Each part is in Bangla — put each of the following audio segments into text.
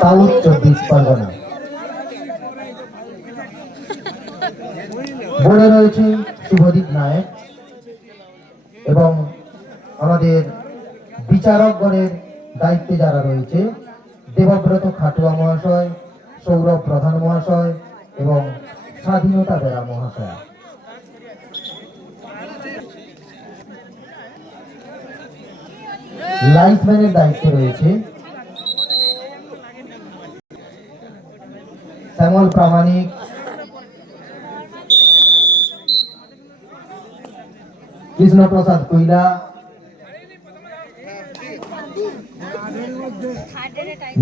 সাউথ 24 পরগনা। বোর্ডে রয়েছে শুভদীপ নায়ক এবং আমাদের বিচারকগণের দায়িত্বে যারা রয়েছে দেবব্রত খাটুয়া মহাশয়, সৌরভ প্রধান মহাশয় এবং স্বাধীনতা বেরা মহাশয়। লাইফম্যানের দায়িত্বে রয়েছে শ্যামল প্রামাণিক, কৃষ্ণপ্রসাদ কৈলা,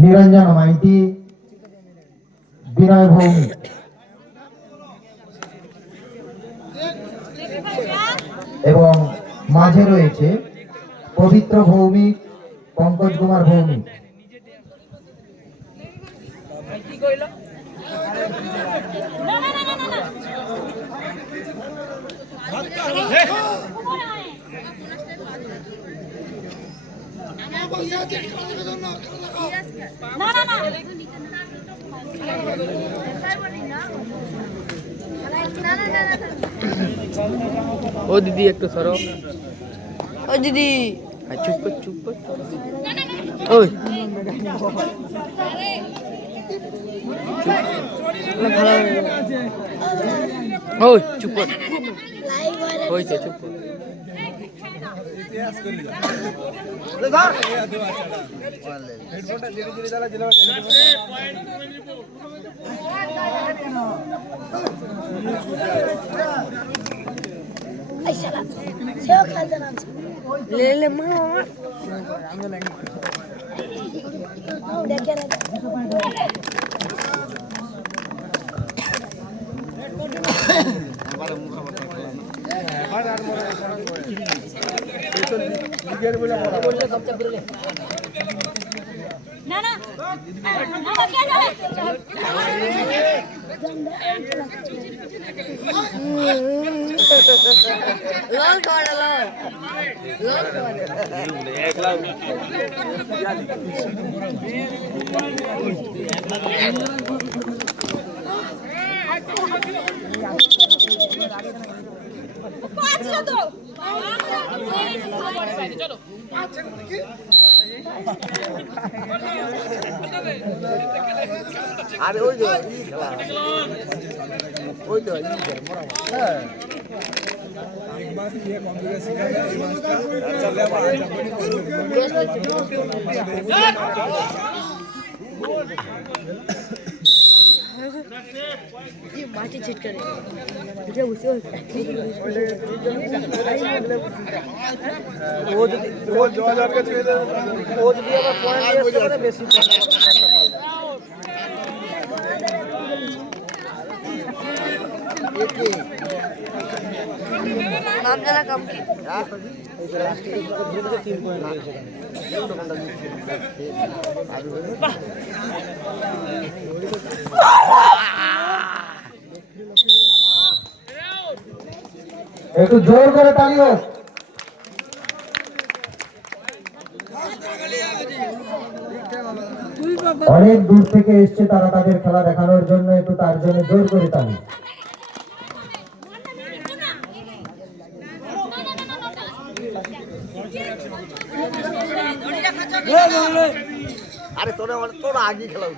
নিরঞ্জন মাইতি, বিনয় ভৌমিক। এবং মাঝে রয়েছে পবিত্র ভৌমিক, পঙ্কজ কুমার ভৌমিক। ও দিদি একটু সরো, ও দিদি চুপ কর চুপ কর। ওই ভালো, ওই চুপ কর, ওই চুপ কর। ले ले मामा देखे ना ना ना ना क्या जाए लाल काड़ा लाल एक लाख चलो अरे ওই যে ওই তো হ্যাঁ एक बात ये कांग्रेस का चल ये माटी चिट करे मुझे उसे वो जो हजार का चाहिए वो जो अगर पॉइंट ये करे बेसी नाम जरा कम की একটু জোর করে তালি হোক। অনেক দূর থেকে এসছে তারা তাদের খেলা দেখানোর জন্য, একটু তার জন্য জোর করে তালি। আরে তোরা তোরা আগে খেলা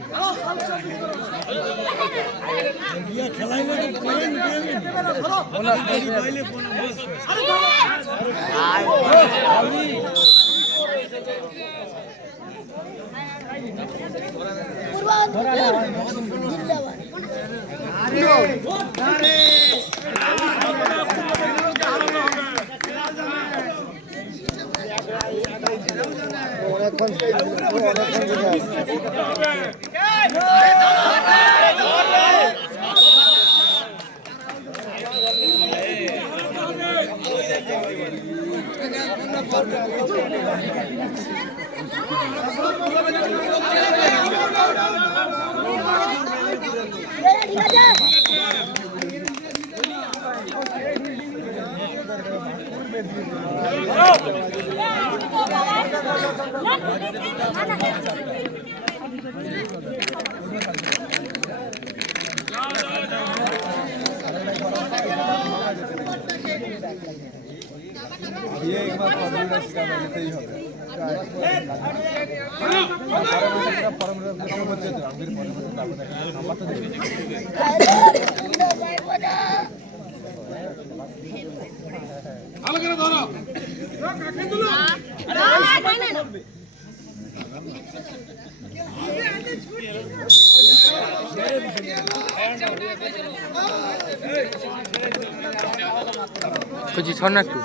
কুচি ছড় না একটু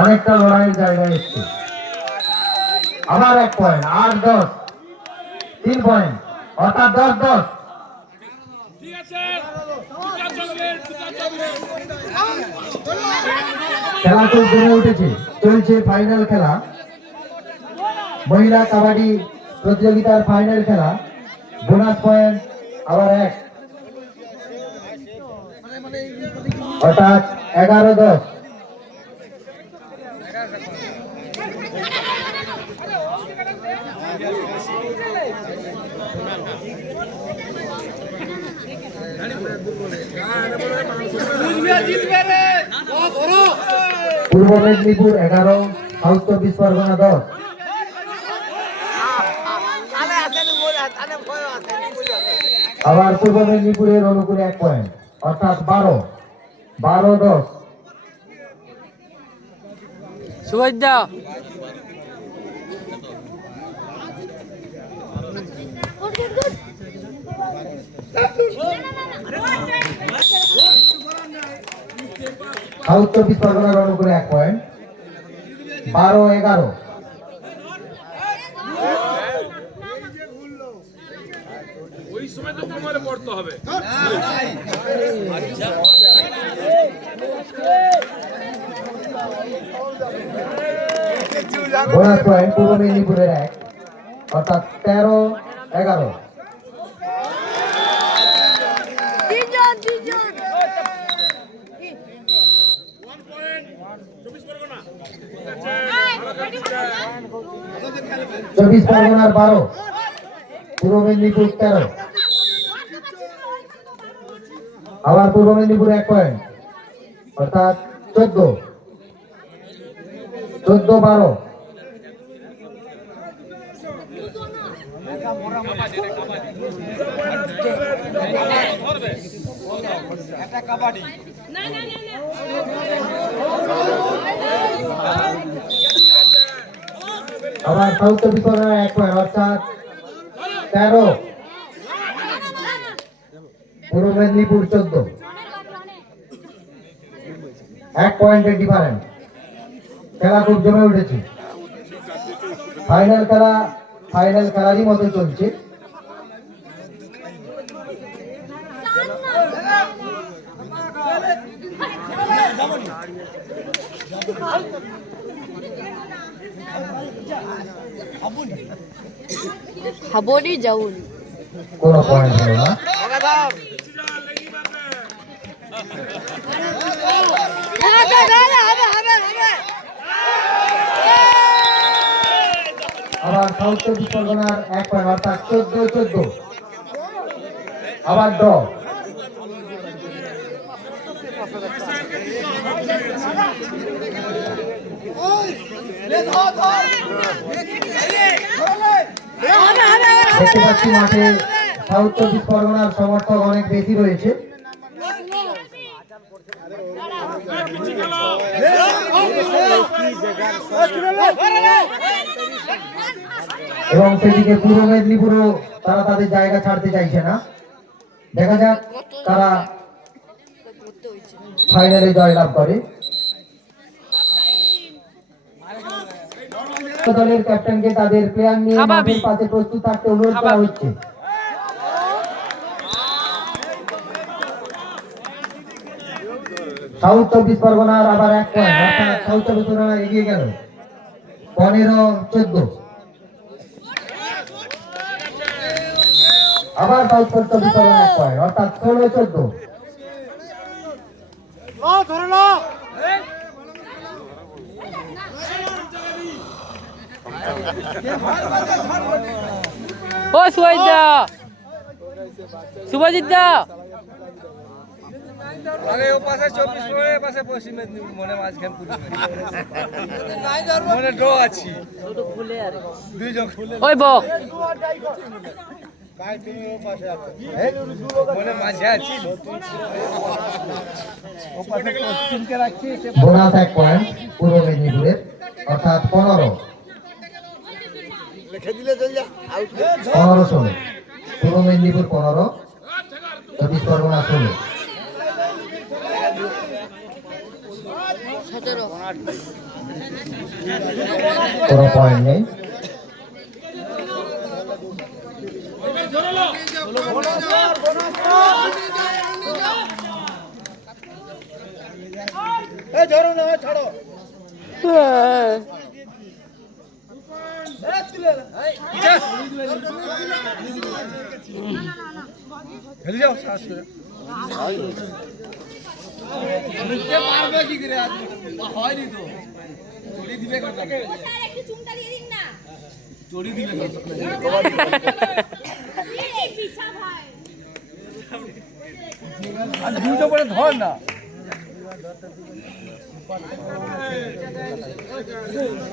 অনেকটা লড়াইয়ের জায়গায় এসছে। আবার 1 পয়েন্ট, 8-10, 3 পয়েন্ট, অর্থাৎ 10-10। খেলা খুব জমে উঠেছে, চলছে ফাইনাল খেলা, মহিলা কাবাডি প্রতিযোগিতার ফাইনাল খেলা। বোনাস পয়েন্ট আবার 1, অর্থাৎ 11-10। পূর্ব মেদিনীপুর 11, সাউথ 24 পরগনা 10। আবার পূর্ব মেদিনীপুরের অনুকূলে 1 পয়েন্ট, অর্থাৎ 12-10। সুভাষদা সাউথ 24 পরগনার অনুকূলে 1 পয়েন্ট, 12-11। ওই সময় তো তোমারে পড়তে হবে। বোনাস পয়েন্ট পূর্ব মেদিনীপুরের 1, অর্থাৎ 13-11। চব্বিশ পরগনার 12, পূর্ব মেদিনীপুর 13। আবার পূর্ব মেদিনীপুর 1 পয়েন্ট, অর্থাৎ 14-12। আবার সাউথ 24 পরগনার 1 পয়েন্ট, অর্থাৎ 13। পূর্ব মেদিনীপুর 14। 1 পয়েন্টের ডিফারেন্স। খেলা খুব জমে উঠেছে। ফাইনাল খেলারই মতো চলছে। খাবনি যাউন কোনো পয়েন্ট হলো না। আবার সাউথ 24 পরগনার 1 পয়েন্ট, অর্থাৎ 14-14। আবার ড্র। দেখতে পাচ্ছি মাঠে সাউথ 24 পরগনার সমর্থক অনেক বেশি রয়েছে। এবং সেদিকে পূর্ব মেদিনীপুরও তারা তাদের জায়গা ছাড়তে চাইছে না। দেখা যাক তারা ফাইনালে জয়লাভ করে। দলের ক্যাপ্টেনকে তাদের প্লেয়ার নিয়ে মাঠের পাশে প্রস্তুত থাকতে অনুরোধ করা হচ্ছে। সাউথ 24 পরগনার আবার 1 পয়েন্ট, অর্থাৎ সাউথ 24 পরগনা এগিয়ে গেল 15-14। আবার সাউথ 24 পরগনা 1 পয়েন্ট, অর্থাৎ 16-14। ও সুভাষ দা, শুভজিৎ দা, আরে ও পাশে 24 পড়ে পাশে পশ্চিম মেদিনীপুর মনে মাঝখান পুরো মনে ড্র আছি দুইজন ওই বক মনে মাঝে আছি বোনাস 1 পয়েন্ট পূর্ব মেদিনীপুরের, অর্থাৎ 15-16। পূর্ব মেদিনীপুর 15, 24 পরগনা 16। 17 কোনো পয়েন্ট নেই। খেলে যাও শ্বাস করে পারবে কি করে আজ হয়নি তো চড়ি দিবে কথা স্যার একটু চুনটা দিয়ে দিন না চড়ি দিবে এই পিছা ভাই আজ দুটো পরে ধর না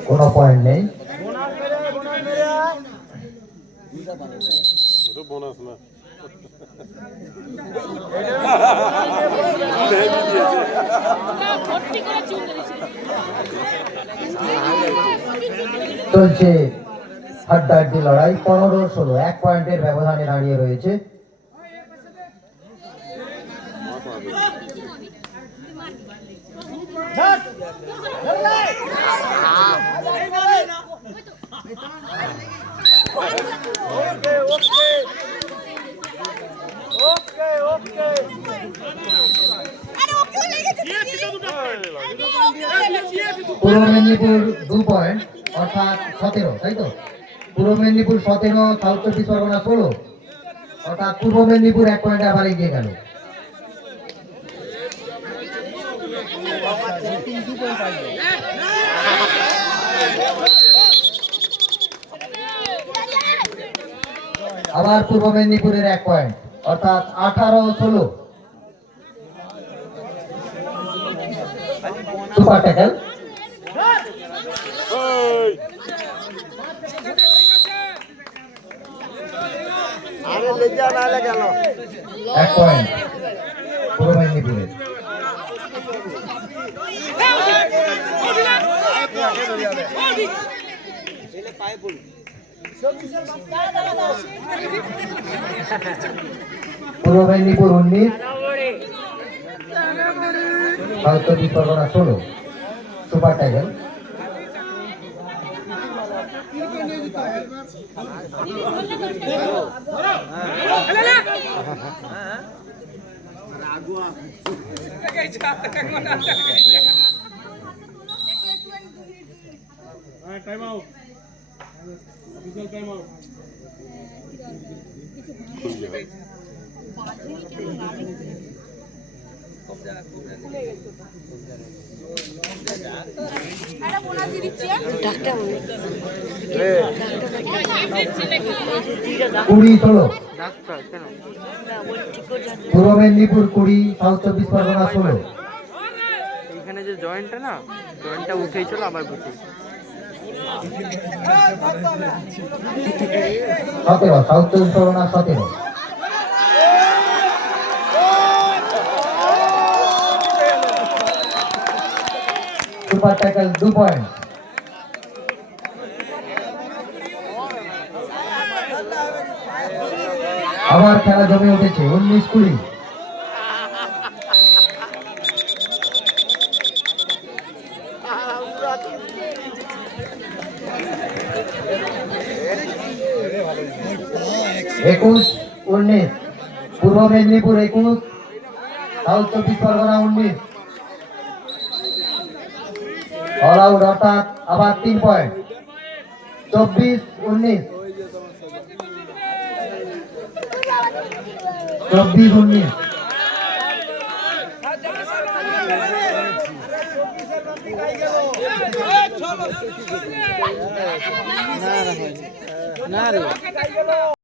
কোনো পয়েন্ট নেই। বোনাস না চলছে হাড্ডাহাড্ডি লড়াই, 15-16, 1 পয়েন্টের ব্যবধানে দাঁড়িয়ে রয়েছে। আরে ওকে লেগেছে পূর্ব মেদিনীপুর 2 পয়েন্ট, অর্থাৎ 17, তাই তো? পূর্ব মেদিনীপুর 17, সাউথ 24 পরগনা 16, অর্থাৎ পূর্ব মেদিনীপুর 1 পয়েন্টে আবার এগিয়ে গেল। আবার পূর্ব মেদিনীপুরের 1 পয়েন্ট, অর্থাৎ 18-16। Super tackle. আরে লেজা না গেল 1 পয়েন্ট পূর্ব মেদিনীপুরের। পূর্ব Medinipur 19, south 24 Pargana 16। Super tiger. Time out time out আরে বোনাস দিয়ে দিচ্ছে 20-16। পূর্ব মেদিনীপুর 20, সাউথ 24 পরগনা 16। এখানে যে জয়েন্টটা না, জয়েন্টটা উঠেই চলো আবার বসে 17, south 24 Pargana 17। Super tackle 2 point. আবার খেলা জমে উঠেছে 19-20। একুশ 19 পূর্ব Medinipur 21 south 24 Pargana 19। All out অর্থাৎ আবার 3 পয়েন্ট। 24-19 24-19। না রে